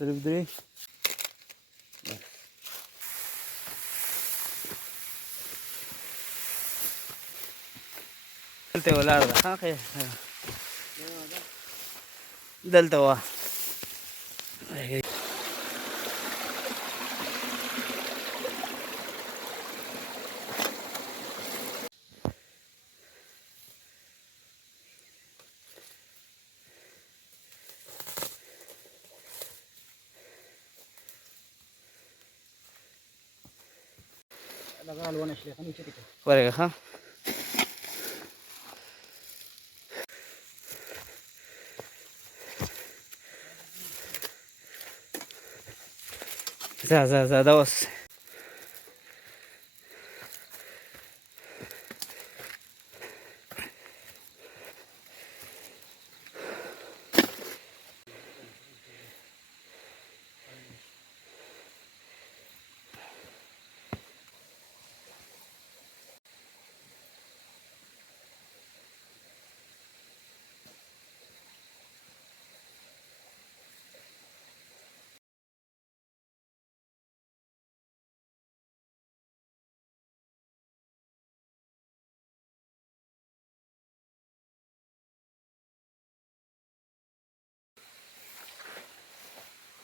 صرف درې دلته ولاړ ده ها خیر دلته وه ورقه ها ځه دا اوس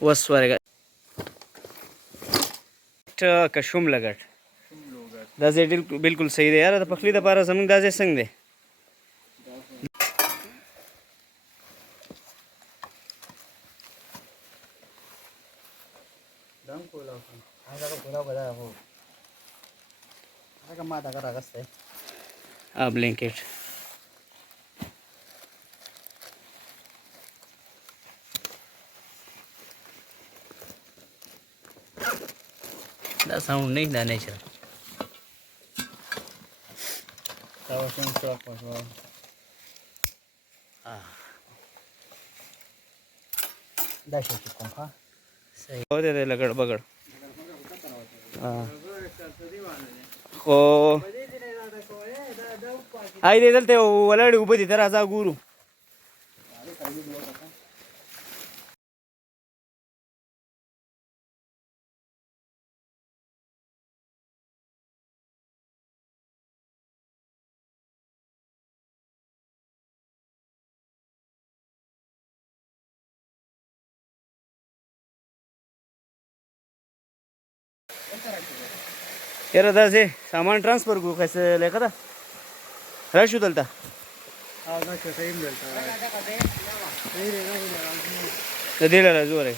اوس ورقه که شوم لګټ دا ځای بالکل صحیح دی یاره د پخلي دپاره زموږ دا ځای څنګه دی بلینکټ دا ساوند نه دا نیچر دا شي کوم ها صحیح هو دې لګړ بګړ خو آی دې دلته ولاړې اوبه دي ته راځه ګورو یاره داسې سامان ټرانسفر کړو ښایسته لیکه ده راشو دلته د دې له راځو ورې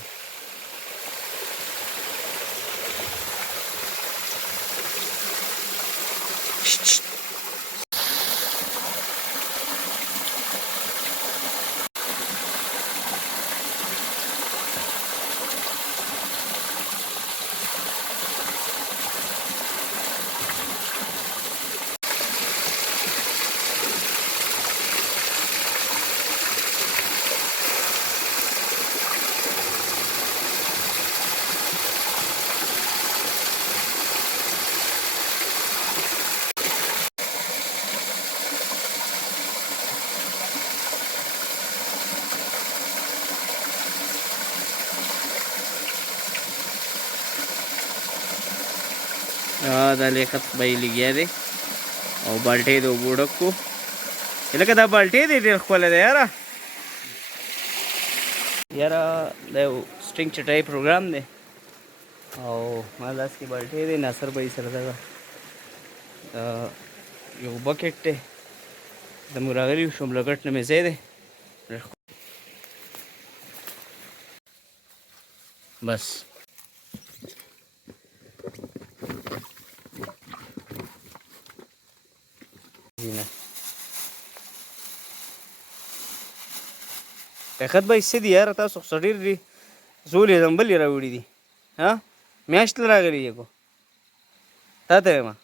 دا لیکت به لګیا دی او بالټۍ د اوبو ډک کړو لکه دا بالټۍ دی ډېر ښکلی دی یاره دا یو سټینګ چټۍ پروګرام دی او ما لاس کې بالټۍ دی ناصر بھائی سره دغه یو بکټ دی زموږ راغلي یو شوملګټ نومې ځای دی بس اخد به حصې دي یاره تاسو خو ډېر دي زولې زمبلې راوړي دي ها میاشت راغلی یې تا ته وایم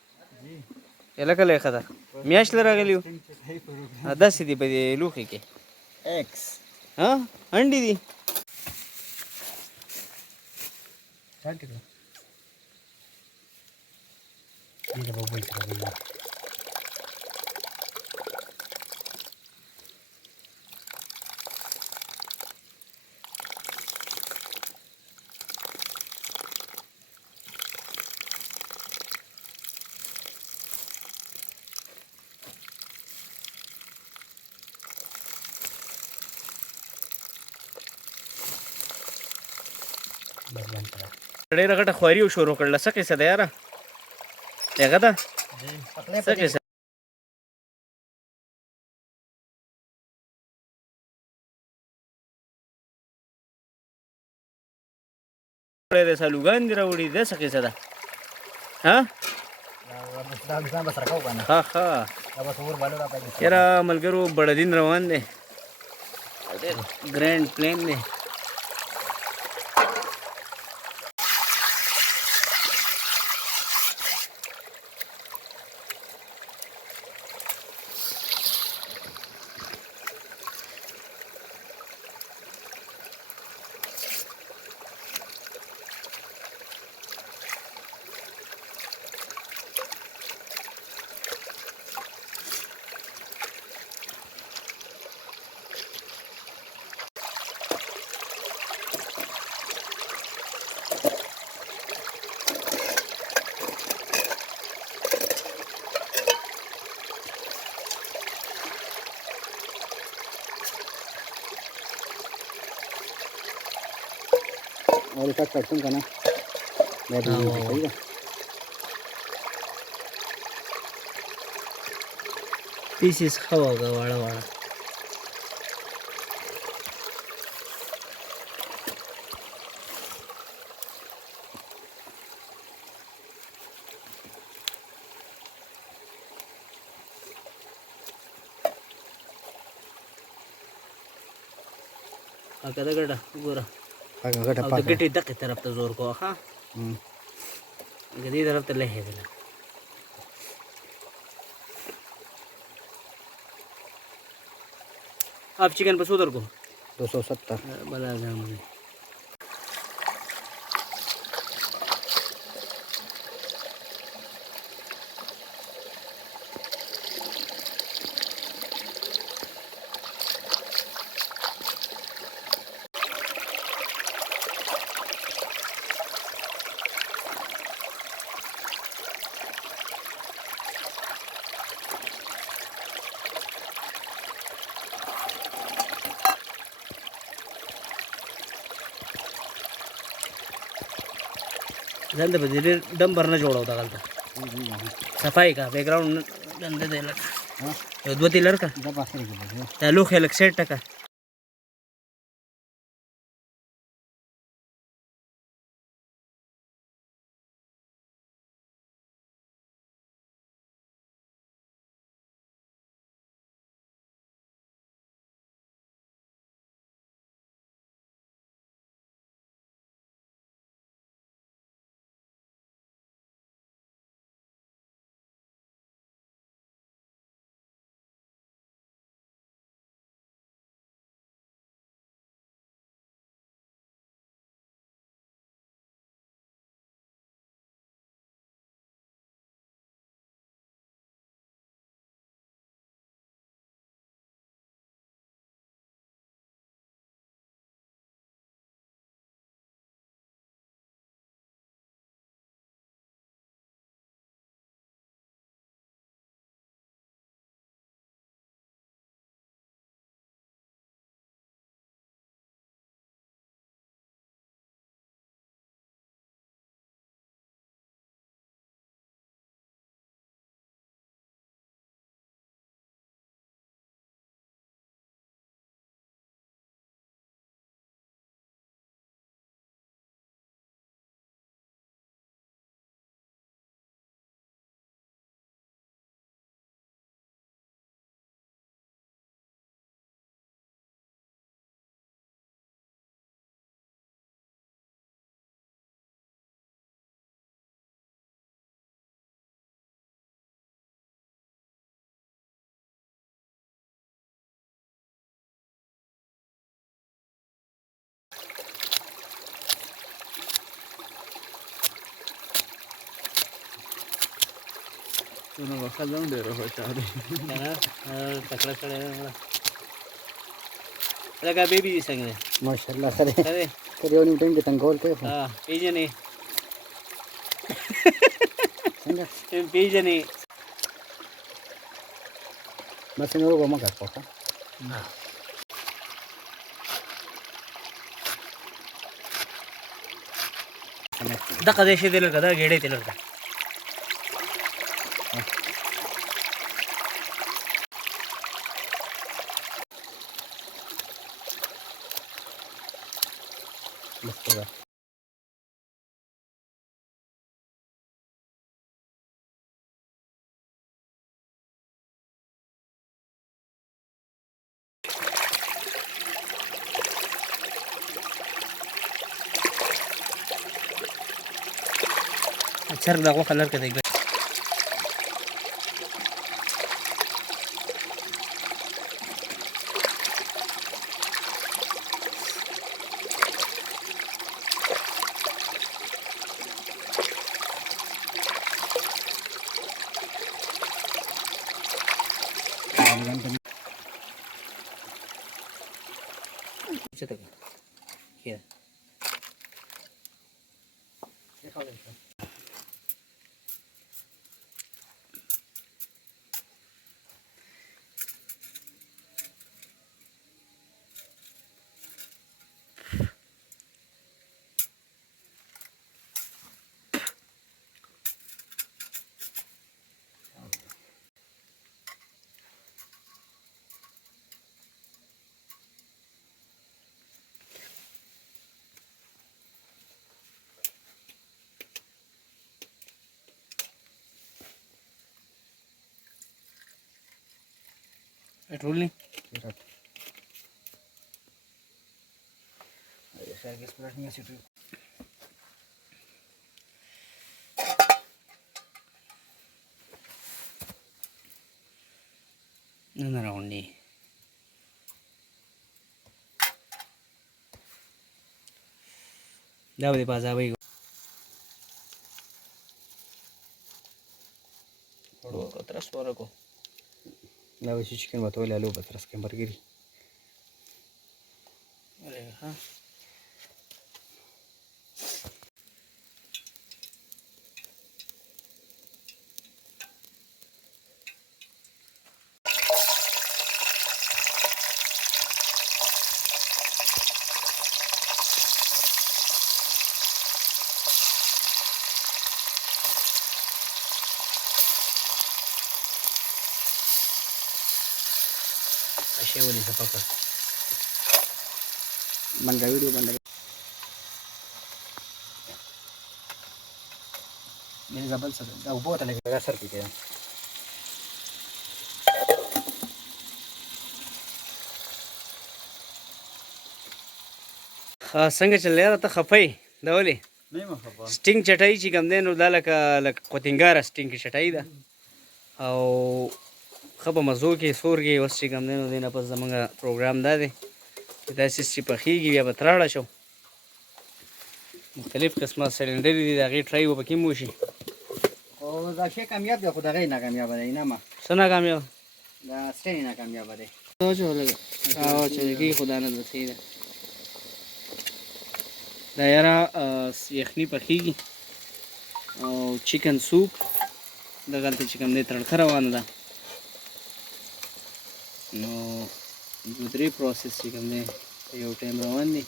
لکه له ښه ده میاشت راغلی و داسې دي په دې لوښي کې ها انډې دي ډېره غټه خواري شروع کړله څه قصه ده یاره هغه ده څه قصه د سالوګان دي راوړي ده څه قصه ده ها ها ها یاره ملګرو بړدین روان دی ډېر ګرینډ پلین دی और इसका कटूँ का ना मैं भी सही है पीसेस खाओगा वाड़ा वाड़ा कदा गड़ा गोरा अब तो गिट्टी तक तरफ तो जोर को हाँ गदी तरफ तो ले है दिला आप चिकन पर उधर को 270 बला जाम गंदे बजे दम भरना जोड़ा होता गलता सफाई का बैकग्राउंड गंदे दे लगा दो तीन लड़का लोग है सेट टका نو وخلم ډېر خوشاله کنه تکړه سره لکه بیبي دي څنګه ماشاءالله خره خره تر یو نیم ټیم کې تنګول کوي پیژنې څنګه پیژنې بس نور به ما کار کوه دغه دې شي دلته دا ګېډې تلته بس کړه چرګ دا غوښه لر کې دی څه ته کېده ټول نه نه راوندي دا به بازاوي ورو تر سوره کو دا وشي چکن به تولې الو به ترس کې برګري ها असे ولې څه پکړ منګه ویډیو باندې مې زبل سره دا وبوته لګا سر کې څنګه چل یاره ته خفای دا ولې نه مخه سټینګ چټای چې کوم دی نو دا لکه قوتنګاره سټینګ چټای ده او خبه مزو کې سور کې اوس چې کوم دی نو دی نه پس زمونږ پروګرام دا دی چې داسې چې پخېږي بیا به تراړه شو مختلف قسمه سلنډرې دي د هغې ټرای به پکې موشي او دا شی کامیاب دی خو دغه ناکامیاب دی نه ما څه ناکامیاب دا سټینګ ناکامیاب دی چې خدا نه ده صحیح ده دا یاره یخني پخېږي او چکن سوپ دغلته چې کوم دی تړکه روانه ده نو دو درې پروسس چې کوم دی یو ټایم روان دي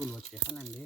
ټول وچې خلک دی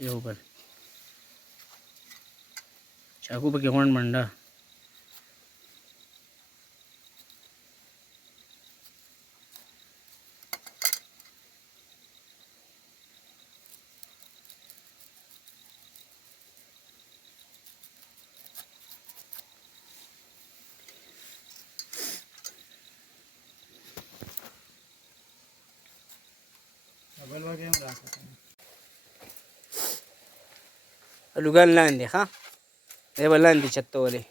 એવું કર ચાકુ પકી હોણ મંડા લુગાન લાંદી હા એ લાંદી છત્તો ઓલી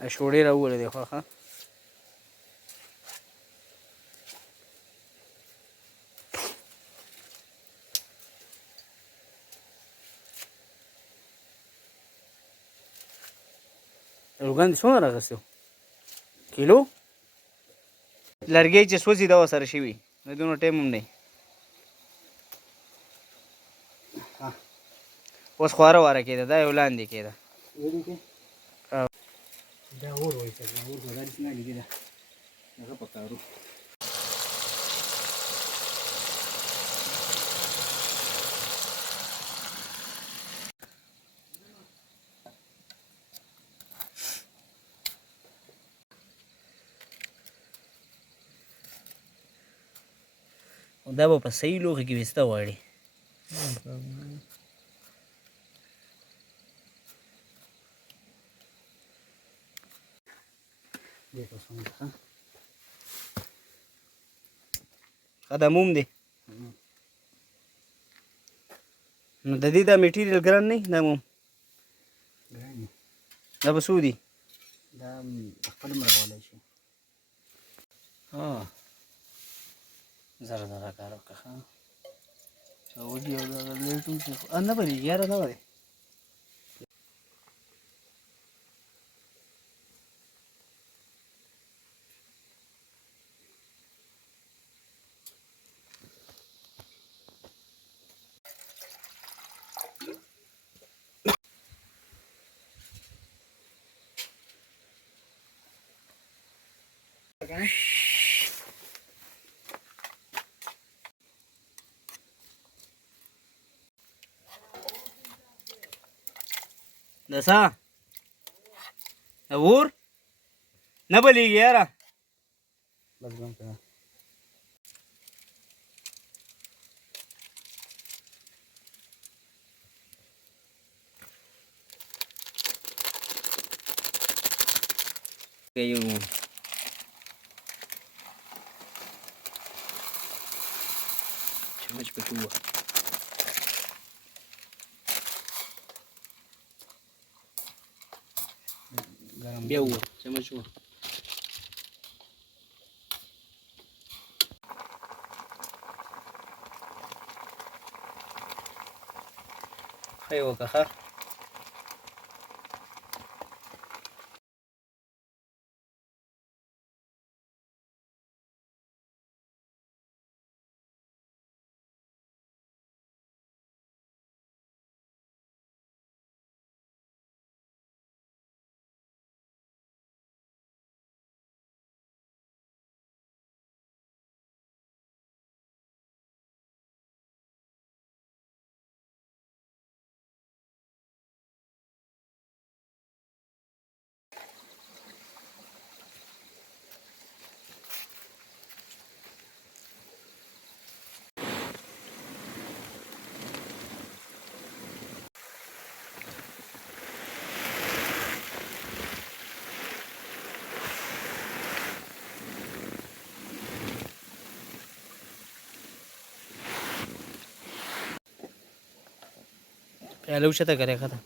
छोड़े रहू बोले देखो हाँ रुगान शो रखो किलो लड़के सोची दवा सर शिवी दोनों टाइम नहीं बस खुआरा वारा के था एवलान दे के था और होई सर और गाड़ी से ना लिखा ना पक्का रू दबो पर सही लोग की विस्ता वाड़ी देखो सुन हां kada mum de dadi da material gran नहीं ना mum da basudi da अपन मरवाले छे हाँ जरा जरा करो कहाँ वीडियो लेटू से अन्ना बनी यार ना बने दसा अबूर न बली यार बस बंद कर गई हूँ चम्मच पे हुआ गरम बिया हुआ चम्मच हुआ खायो कहा Kaya law siya ta kare kata.